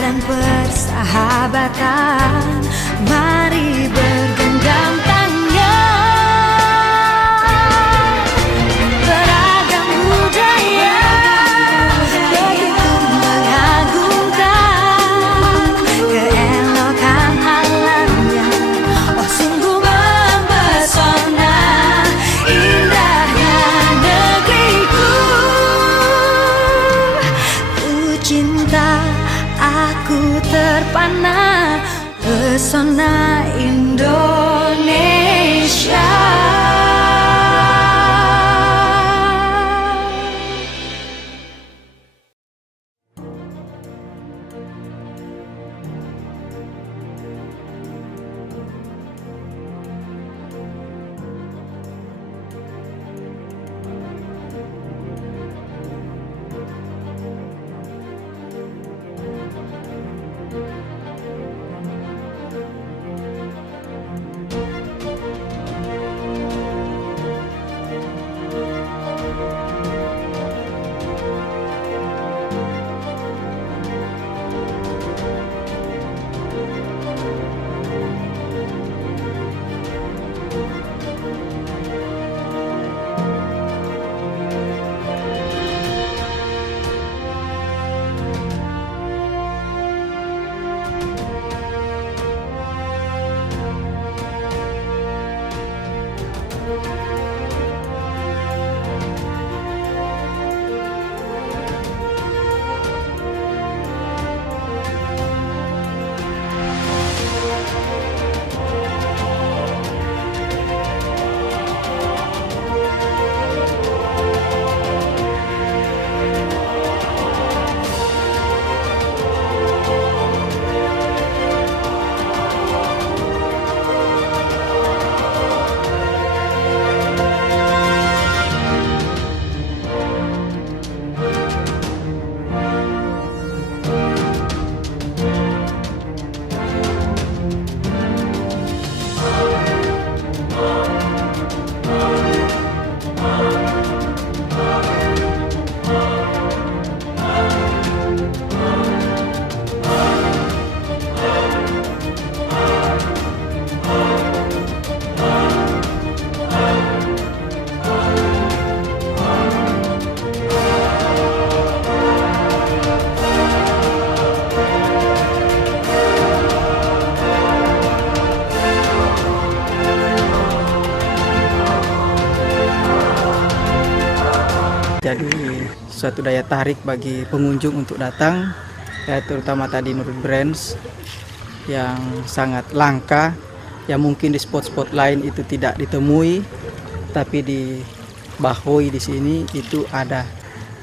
dan persahabatan, mari bergenggam tangan. Beragam budaya begitu mengagumkan keelokan alamnya, oh sungguh mempesona. Indahnya negeriku, ku cinta, aku terpana pesona Indonesia. Jadi suatu daya tarik bagi pengunjung untuk datang, ya, terutama tadi menurut brands yang sangat langka, yang mungkin di spot-spot lain itu tidak ditemui, tapi di Bahoy di sini itu ada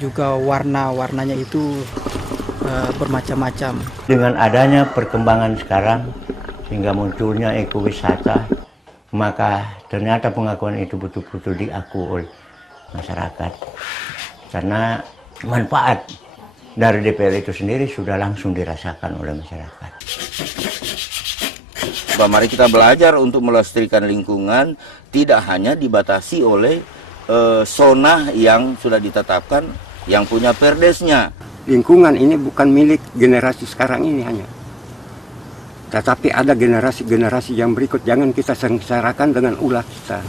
juga warna-warnanya itu bermacam-macam. Dengan adanya perkembangan sekarang sehingga munculnya ekowisata, maka ternyata pengakuan itu betul-betul diakui oleh masyarakat. Karena manfaat dari DPR itu sendiri sudah langsung dirasakan oleh masyarakat. Mari kita belajar untuk melestarikan lingkungan, tidak hanya dibatasi oleh zona yang sudah ditetapkan, yang punya perdesnya. Lingkungan ini bukan milik generasi sekarang ini hanya, tetapi ada generasi-generasi yang berikut. Jangan kita sengsarakan dengan ulah kita.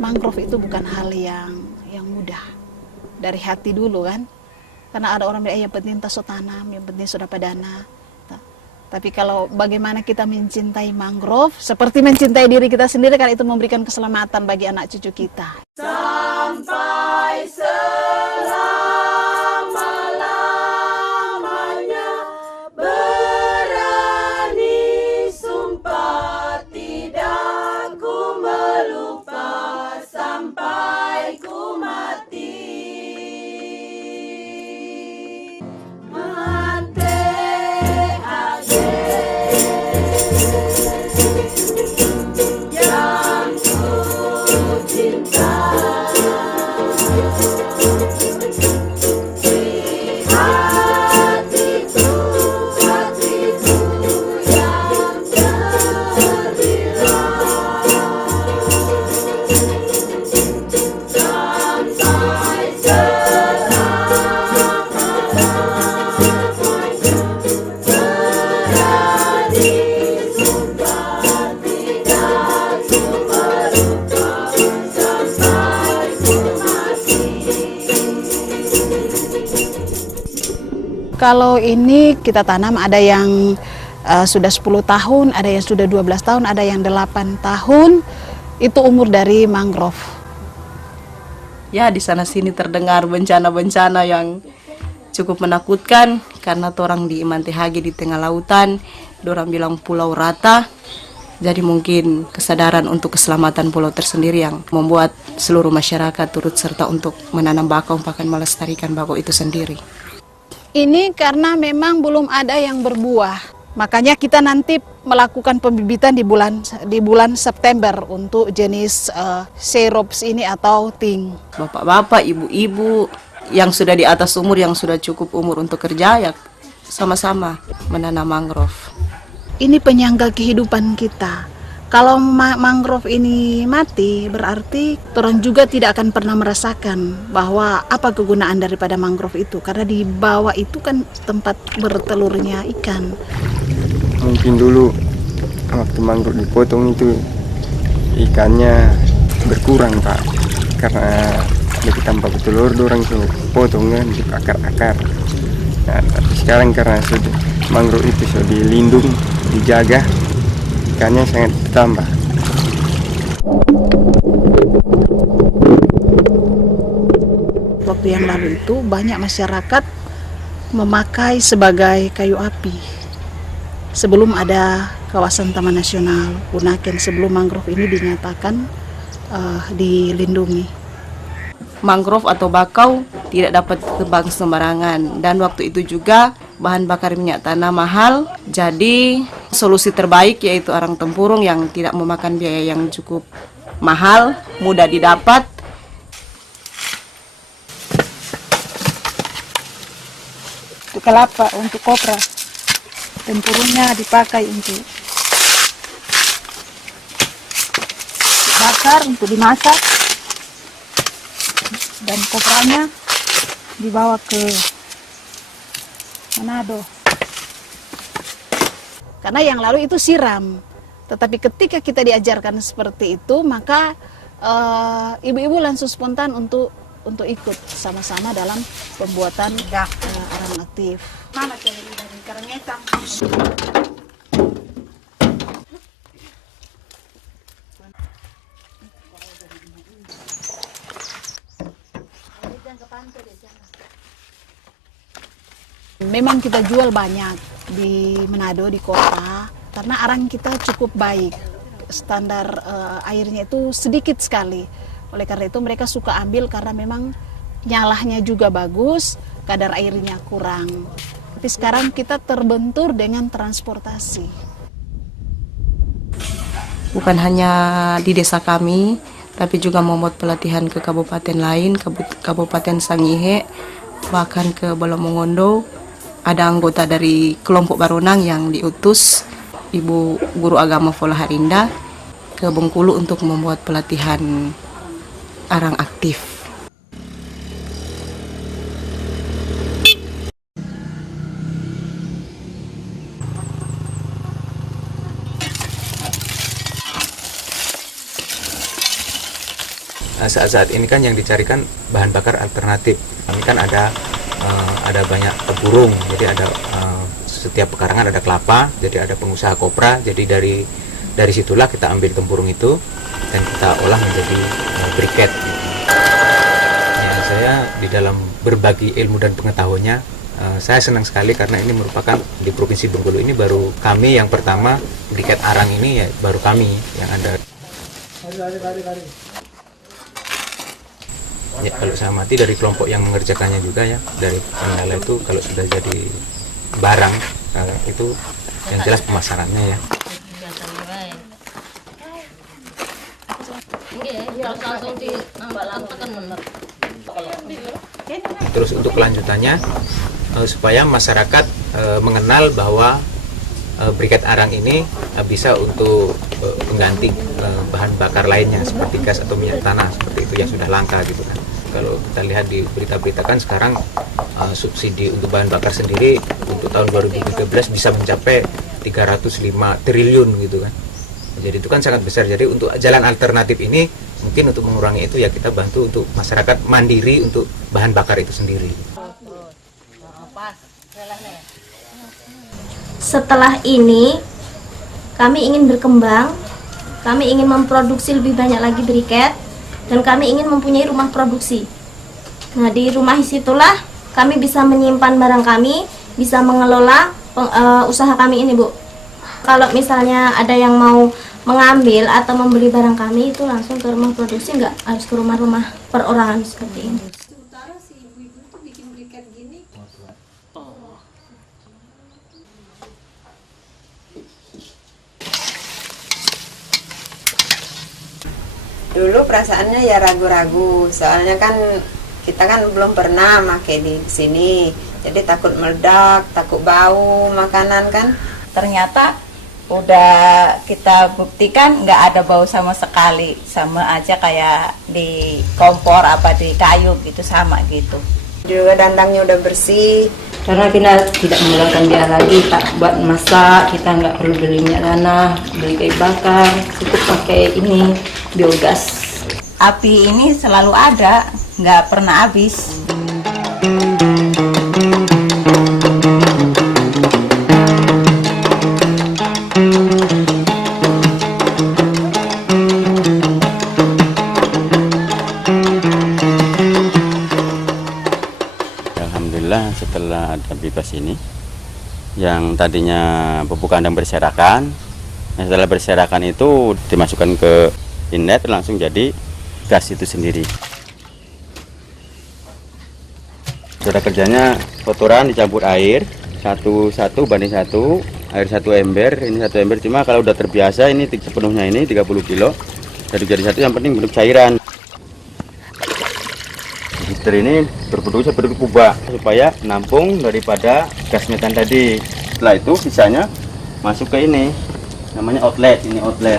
Mangrove itu bukan hal yang mudah, dari hati dulu kan, karena ada orang bilang yang penting tas tanam, yang penting sudah padana. Tapi kalau bagaimana kita mencintai mangrove seperti mencintai diri kita sendiri, kan itu memberikan keselamatan bagi anak cucu kita. Sampai selama-lamanya berani sumpah tidak ku melupa sampai ku mati. Yang ku cinta. Kalau ini kita tanam ada yang sudah 10 tahun, ada yang sudah 12 tahun, ada yang 8 tahun. Itu umur dari mangrove. Ya, di sana sini terdengar bencana-bencana yang cukup menakutkan karena orang di Mantehage di tengah lautan, dorang bilang pulau rata. Jadi mungkin kesadaran untuk keselamatan pulau tersendiri yang membuat seluruh masyarakat turut serta untuk menanam bakau, bahkan melestarikan bakau itu sendiri. Ini karena memang belum ada yang berbuah. Makanya kita nanti melakukan pembibitan di bulan September untuk jenis syrups ini atau ting. Bapak-bapak, ibu-ibu yang sudah di atas umur, yang sudah cukup umur untuk kerja, ya sama-sama menanam mangrove. Ini penyangga kehidupan kita. Kalau mangrove ini mati, berarti orang juga tidak akan pernah merasakan bahwa apa kegunaan daripada mangrove itu. Karena di bawah itu kan tempat bertelurnya ikan. Mungkin dulu waktu mangrove dipotong itu ikannya berkurang, Pak. Karena lebih tanpa bertelur, orang sudah potong kan di akar-akar. Nah, tapi sekarang karena sudah mangrove itu sudah dilindung, dijaga, ikannya sangat bertambah. Waktu yang lalu itu banyak masyarakat memakai sebagai kayu api. Sebelum ada kawasan Taman Nasional Bunaken, sebelum mangrove ini dinyatakan dilindungi. Mangrove atau bakau tidak dapat tebang sembarangan, dan waktu itu juga bahan bakar minyak tanah mahal. Jadi solusi terbaik yaitu arang tempurung yang tidak memakan biaya yang cukup mahal, mudah didapat. Untuk kelapa, untuk kopra, tempurungnya dipakai untuk bakar, untuk dimasak, dan kopranya dibawa ke Manado. Karena yang lalu itu siram, tetapi ketika kita diajarkan seperti itu, maka ibu-ibu langsung spontan untuk ikut sama-sama dalam pembuatan arang aktif. Memang kita jual banyak di Manado, di kota, karena arang kita cukup baik. Standar airnya itu sedikit sekali. Oleh karena itu mereka suka ambil karena memang nyalahnya juga bagus, kadar airnya kurang. Tapi sekarang kita terbentur dengan transportasi. Bukan hanya di desa kami, tapi juga membuat pelatihan ke kabupaten lain, Kabupaten Sangihe, bahkan ke Bolomongondo. Ada anggota dari kelompok Baronang yang diutus Ibu Guru Agama Fola Harinda ke Bengkulu untuk membuat pelatihan arang aktif. Saat-saat ini kan yang dicarikan bahan bakar alternatif. Ini kan ada banyak tempurung, jadi ada setiap pekarangan ada kelapa, jadi ada pengusaha kopra, jadi dari situlah kita ambil tempurung itu dan kita olah menjadi briket. Ya, saya di dalam berbagi ilmu dan pengetahuannya, saya senang sekali karena ini merupakan di Provinsi Bengkulu ini baru kami yang pertama briket arang ini, ya baru kami yang ada. Ya, kalau saya amati dari kelompok yang mengerjakannya juga ya, dari pengendala itu kalau sudah jadi barang itu yang jelas pemasarannya ya. Terus untuk kelanjutannya supaya masyarakat mengenal bahwa briket arang ini bisa untuk pengganti bahan bakar lainnya seperti gas atau minyak tanah, seperti itu yang sudah langka gitu kan. Kalau kita lihat di berita-berita kan sekarang subsidi untuk bahan bakar sendiri untuk tahun 2013 bisa mencapai 305 triliun gitu kan. Jadi itu kan sangat besar. Jadi untuk jalan alternatif ini mungkin untuk mengurangi itu ya kita bantu untuk masyarakat mandiri untuk bahan bakar itu sendiri. Setelah ini kami ingin berkembang, kami ingin memproduksi lebih banyak lagi briket, dan kami ingin mempunyai rumah produksi. Nah, di rumah situlah kami bisa menyimpan barang kami, bisa mengelola usaha kami ini, Bu. Kalau misalnya ada yang mau mengambil atau membeli barang kami, itu langsung ke rumah produksi, nggak harus ke rumah-rumah perorangan seperti ini. Dulu perasaannya ya ragu-ragu, soalnya kan kita kan belum pernah pakai di sini, jadi takut meledak, takut bau makanan kan. Ternyata udah kita buktikan nggak ada bau sama sekali, sama aja kayak di kompor apa di kayu gitu, sama gitu. Juga dandangnya udah bersih. Karena kita tidak menggunakan biaya lagi, tak buat masak, kita nggak perlu beli minyak tanah, beli kayu bakar, cukup pakai ini biogas. Api ini selalu ada, nggak pernah habis. Alhamdulillah setelah ada biogas ini, yang tadinya pupuk kandang berserakan, setelah berserakan itu dimasukkan ke inlet, langsung jadi gas itu sendiri. Cara kerjanya kotoran dicampur air 1:1 banding 1, air 1 ember, ini 1 ember, cuma kalau udah terbiasa ini sepenuhnya ini 30 kilo, jadi satu, yang penting bentuk cairan. Filter ini berbentuk seperti kubah supaya nampung daripada gas metan tadi. Setelah itu sisanya masuk ke ini, namanya outlet. Ini outlet.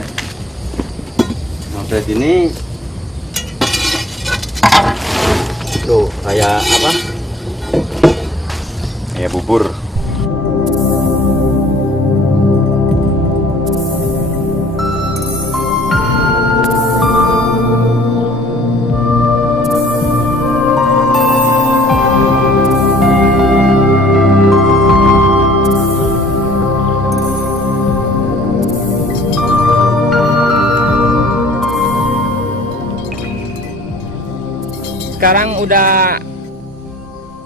Outlet ini tuh kayak apa? Kayak bubur. Sekarang udah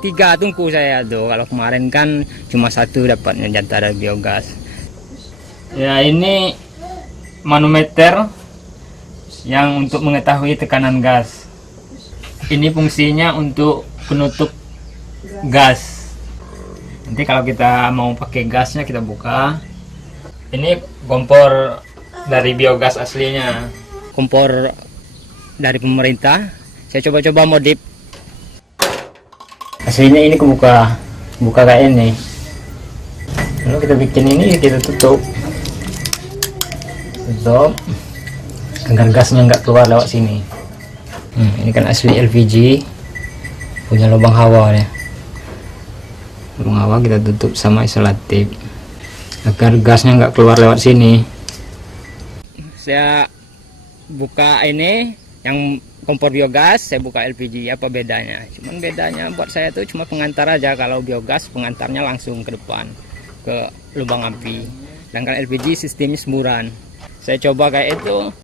3 tungku saya tuh. Kalau kemarin kan cuma 1 dapatnya jatah dari biogas. Ya, ini manometer yang untuk mengetahui tekanan gas. Ini fungsinya untuk penutup gas. Nanti kalau kita mau pakai gasnya kita buka. Ini kompor dari biogas aslinya. Kompor dari pemerintah. Saya coba-coba modif. Aslinya ini buka kayak ini. Lalu kita bikin ini, kita tutup agar gasnya nggak keluar lewat sini. Ini kan asli LPG, punya lubang hawa ya. Lubang hawa kita tutup sama isolatif agar gasnya nggak keluar lewat sini. Saya buka ini yang kompor biogas, saya buka LPG. Apa bedanya? Cuman bedanya buat saya tuh cuma pengantar aja. Kalau biogas pengantarnya langsung ke depan ke lubang api, sedangkan LPG sistemnya semburan. Saya coba kayak itu.